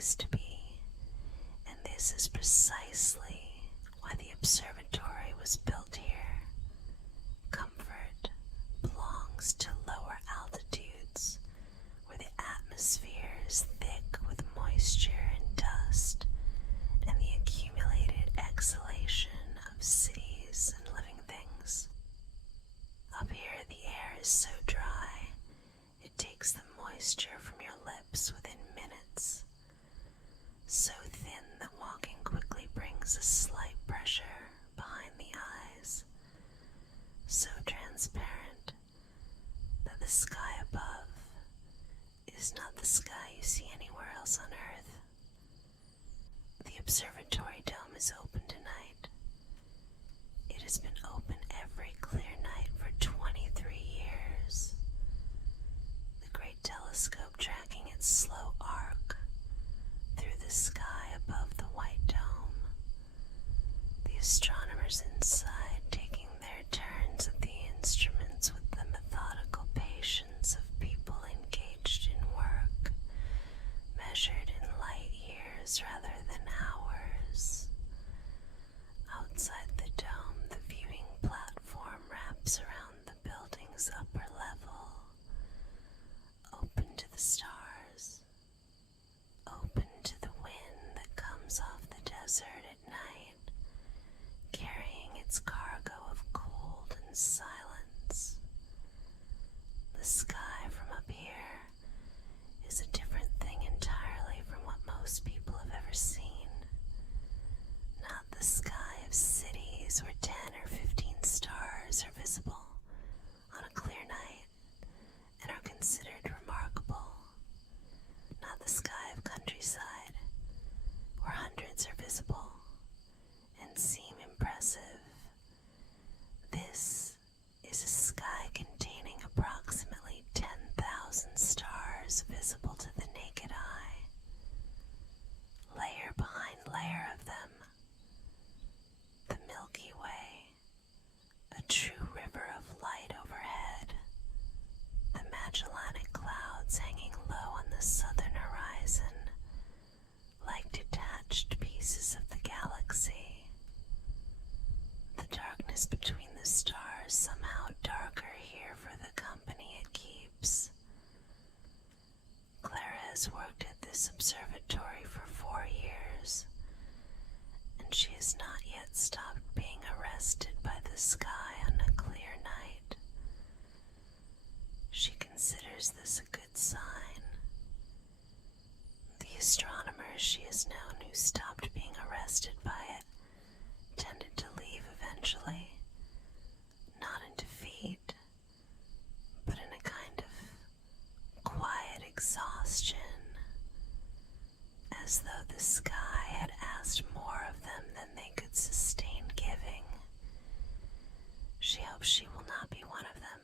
place to be, and this is precisely why the observatory was built here. Comfort belongs to lower altitudes, where the atmosphere is thick with moisture and dust, and the accumulated exhalation of cities and living things. Up here, the air is so dry, it takes the moisture from your lips within minutes, so thin that walking quickly brings a slight pressure behind the eyes, so transparent that the sky above is not the sky you see anywhere else on Earth. The observatory dome is open tonight. It has been open every clear night for 23 years. The great telescope tracking its slow arc through the sky above the white dome. The astronomers inside taking their turns at the instruments with the methodical patience of people engaged in work, measured in light years rather than hours. Outside the dome, the viewing platform wraps around the building's upper level, open to the stars, open to the wind that comes off the desert at night, carrying its cargo of cold and silence. The sky from up here is a different thing entirely from what most people have ever seen. Not the sky of cities where 10 or 15 stars are visible on a clear night and are considered remarkable. Not the sky of countryside where hundreds are visible and seem impressive. This is a sky containing approximately 10,000 stars visible to the naked eye, layer behind layer of them. The Milky Way, a true river of light overhead, the Magellanic clouds hanging low on the southern horizon, like detached pieces of the galaxy. The darkness between the stars somehow darker here for the company it keeps. Clara has worked at this observatory for 4 years, and she has not yet stopped being arrested by the sky on a clear night. She considers this a good sign. The astronomers she has known who stopped being arrested by it tended to leave eventually, not in defeat, but in a kind of quiet exhaustion, as though the sky had asked more of them than they could sustain giving. She hopes she will not be one of them.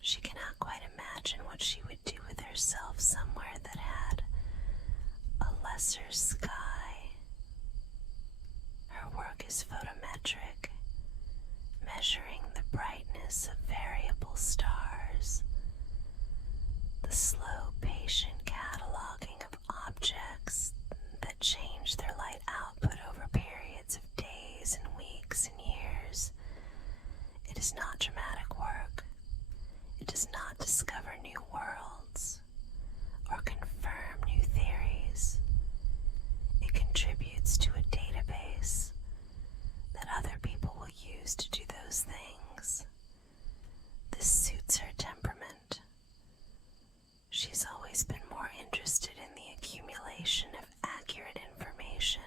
She cannot quite imagine what she would do with herself somewhere that had a lesser sky. Her work is photometric, measuring the brightness of variable stars, the slow, patient cataloging of objects that change their light output over periods of days and weeks and years. It is not dramatic work. It does not discover new worlds or confirm new theories. It contributes to a database that other people will use to do those things. This suits her temperament. She's always been more interested in the accumulation of accurate information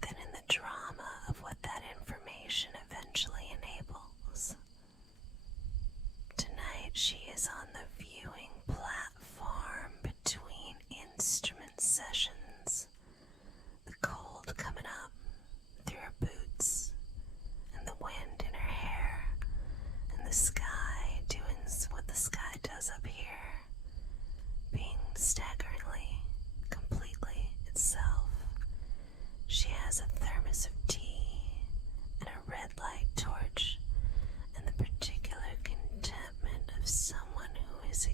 than in the drama of what that information eventually enables. Tonight she is on the viewing platform between instrument sessions, the cold coming up through her boots and the wind in her hair, and the sky doing what the sky does up here, being staggeringly, completely itself. She has a thermos of tea and a red light torch, and the particular contentment of someone who is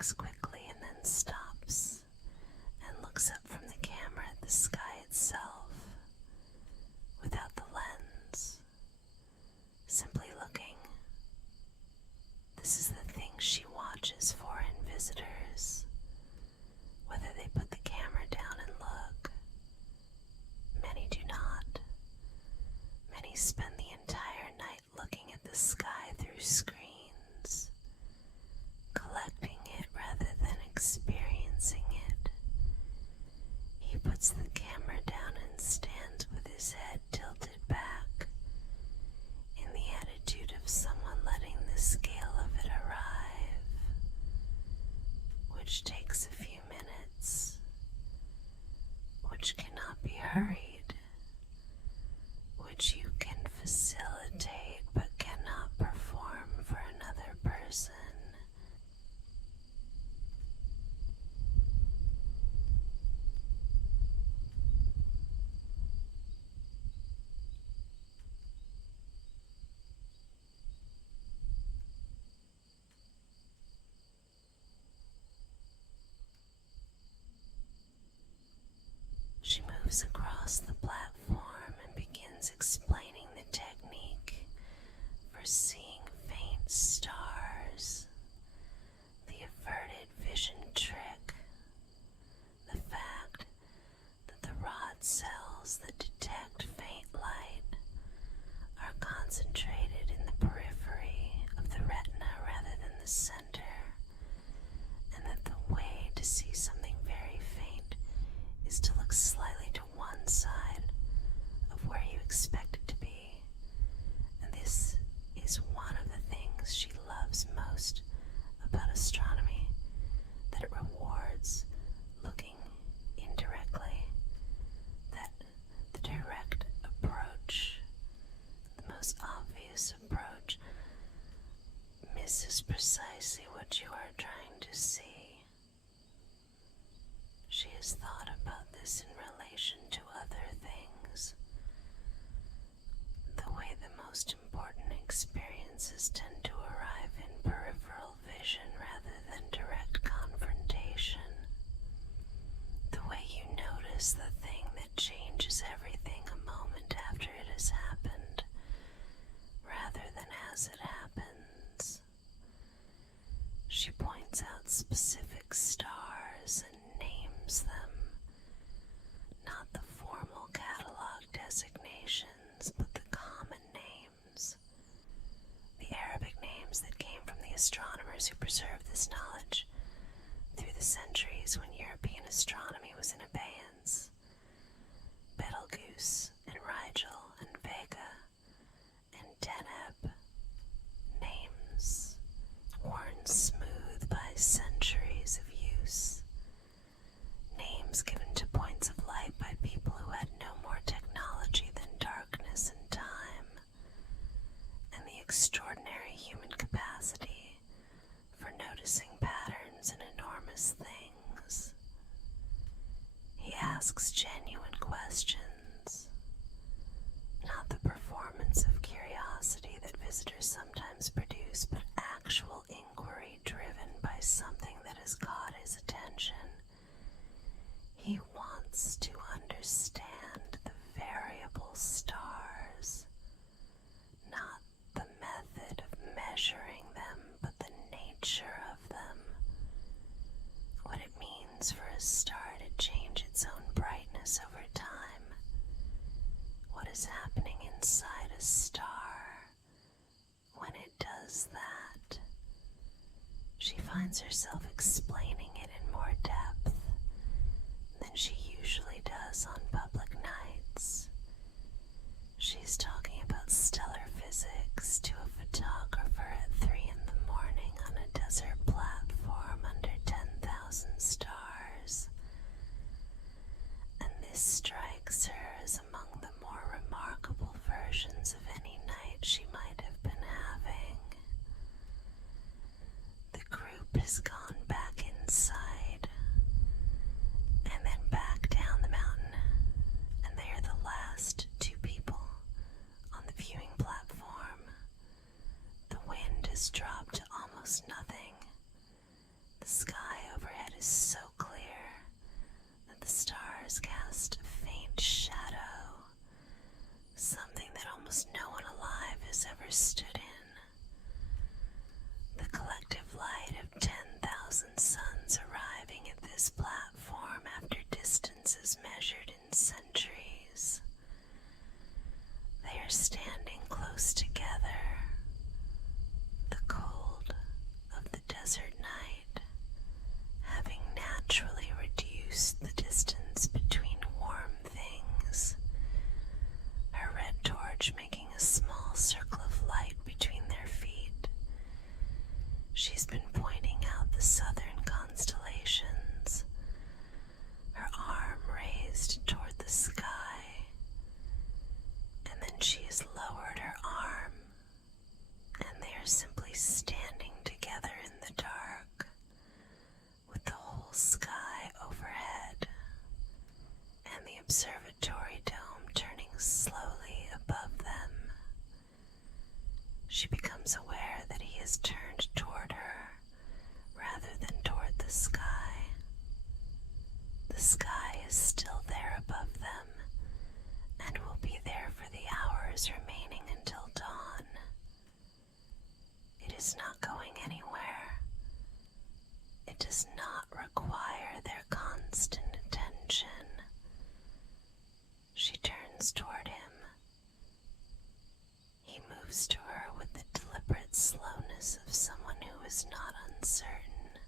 tracks quickly and then stops and looks up from the camera at the sky itself without the lens, simply looking. This is the thing she watches for in visitors, whether they put the camera down and look. Many do not. Many spend the entire night looking at the sky through screens, collecting it rather than experiencing it. He puts the camera down and stands with his head tilted back, in the attitude of someone letting the scale of it arrive, which takes a few minutes, which cannot be hurried, which you can facilitate but cannot perform for another person. She moves across the platform and begins explaining the technique for seeing faint stars, the averted vision trick, the fact that the rod cells that detect faint light are concentrated in the periphery of the retina rather than the center, and that the way to see something very faint is to look slightly to one side of where you expect it to be. And this is one of the things she loves most about astronomy, that it rewards looking indirectly, that the direct approach, the most obvious approach, misses precisely what you are trying to see. She has thought about this in relation to other things. The way the most important experiences tend to arrive in peripheral vision rather than direct confrontation. The way you notice the thing that changes everything a moment after it has happened, rather than as it happens. She points out specific stars and names them, not the formal catalog designations, but the common names, the Arabic names that came from the astronomers who preserved this knowledge through the centuries when European astronomy was in abeyance. Betelgeuse and Rigel and Vega and Deneb, names worn smooth by centuries of use, names given to points of light by people who had no more technology than darkness and time, and the extraordinary human capacity for noticing patterns in enormous things. He asks genuine questions, not the performance of curiosity that visitors sometimes produce, but actual inquiry driven by something that has caught his attention. He wants to understand the variable stars, not the method of measuring them, but the nature of them. What it means for a star to change its own brightness over time. What is happening inside a star when it does that. She finds herself explaining it in more depth than she usually does on public nights. She's talking about stellar physics to a photographer at 3 a.m. on a desert platform under 10,000 stars. And this strikes her as among the more remarkable versions of any night she might have been having. The group has gone back inside and then back down the mountain, and they are the last 2 people on the viewing platform. The wind has dropped to almost nothing. The sky overhead is so clear that the stars cast a faint shadow, something that almost no one alive has ever stood in. The collective light of 10,000 suns arriving at this platform after distances measured in centuries. They are standing close together, the cold of the desert night having naturally reduced the distance between warm things, her red torch making a small circle of light between their feet. She's been pointing out the southern constellations, her arm raised toward the sky, and then she has lowered her arm, and they are simply standing together in the dark, with the whole sky overhead, and the observatory dome turning slowly above them. She becomes aware that he is turned toward her rather than toward the sky. The sky is still there above them and will be there for the hours remaining until dawn. It is not going anywhere. It does not require their constant attention. She turns toward him. He moves to her with the deliberate slowness of someone who is not uncertain,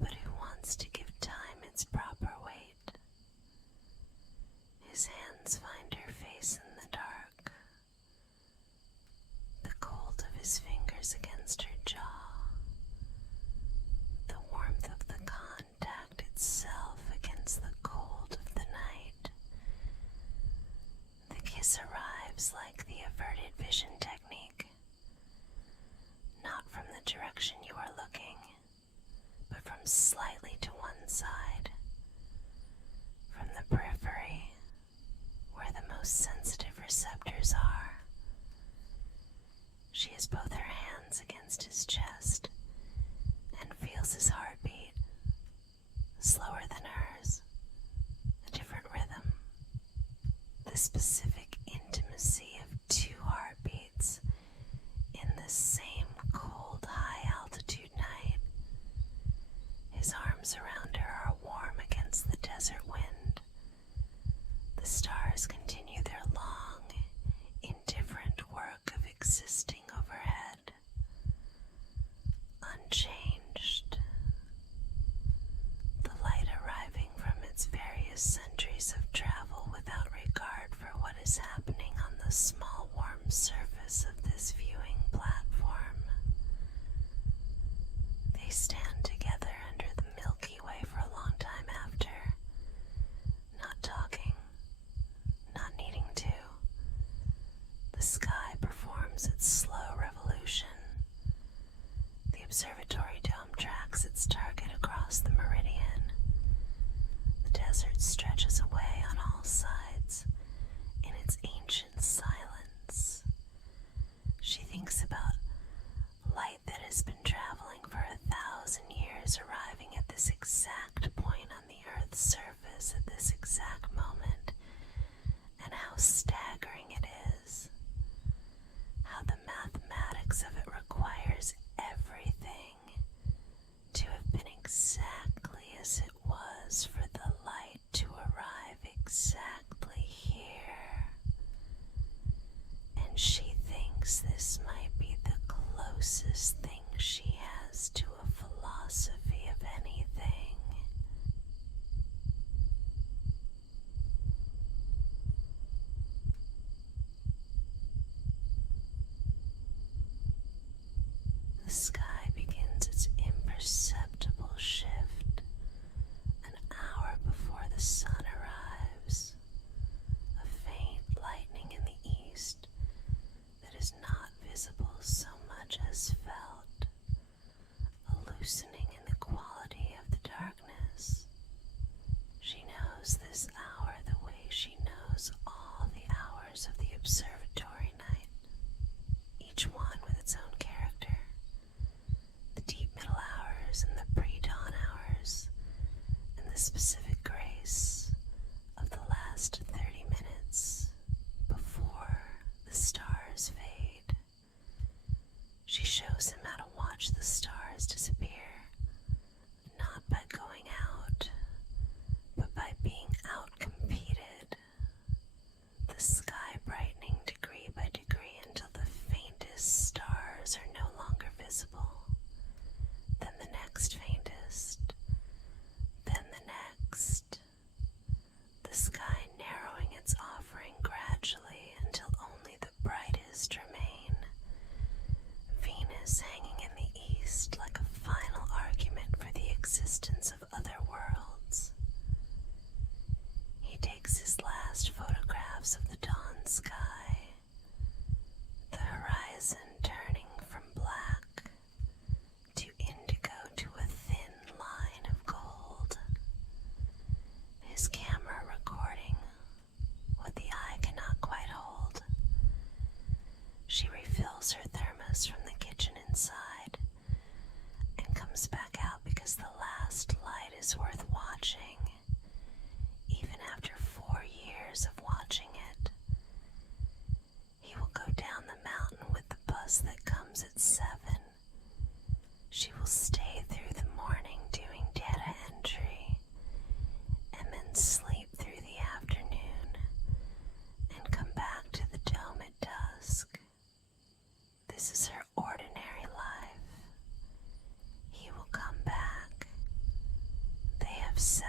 but who wants to give time its proper weight. His hands find her face in the dark, the cold of his fingers against her jaw, the warmth of the contact itself against the cold of the night. The kiss arrives like the averted vision technique, not from the direction you are looking, but from slightly to one side, from the periphery, where the most sensitive receptors are. She has both her hands against his chest and feels his heartbeat, slower than hers, a different rhythm. The specific intimacy of two heartbeats in the same cold, high-altitude night. His arms around her are warm against the desert wind. The stars continue their long, indifferent work of existing overhead, unchanged. The light arriving from its various centuries of travel without regard for what is happening on the small warm surface of this viewing platform. They stand together under the Milky Way for a long time after, not talking, not needing to. The sky performs its slow revolution. The observatory dome tracks its target across the meridian. The desert stretches away on all sides in its ancient silence. She thinks about light that has been traveling for 1,000 years, arriving at this exact point on the Earth's surface at this exact moment, and how staggering it is. How the mathematics of it requires everything to have been exactly as it was for the light to arrive exactly here. And she thinks this might be the closest thing she has to a philosophy of anything. The sky begins its imperceptible shift an hour before the sun arrives, a faint lightning in the east that is not visible so much as felt, a loosening in the quality of the darkness. She knows this hour the way she knows all the hours of the observatory night, each one with its own character. watch the stars disappear, not by going out, but by being outcompeted, the sky brightening degree by degree until the faintest stars are no longer visible, then the next faintest, then the next, the sky narrowing its offering gradually until only the brightest remain, Venus hanging in the east like a final argument for the existence of other worlds. He takes his last photographs of the dawn sky, the horizon turning from black to indigo to a thin line of gold, his camera recording what the eye cannot quite hold. She refills her thermos from the kitchen inside and comes back out because the last light is worth watching, even after 4 years of watching it. He will go down the mountain with the bus that comes at 7. She will stay through the morning doing data entry and then sleep through the afternoon and come back to the dome at dusk. This is her ordinary life. He will come back. They have said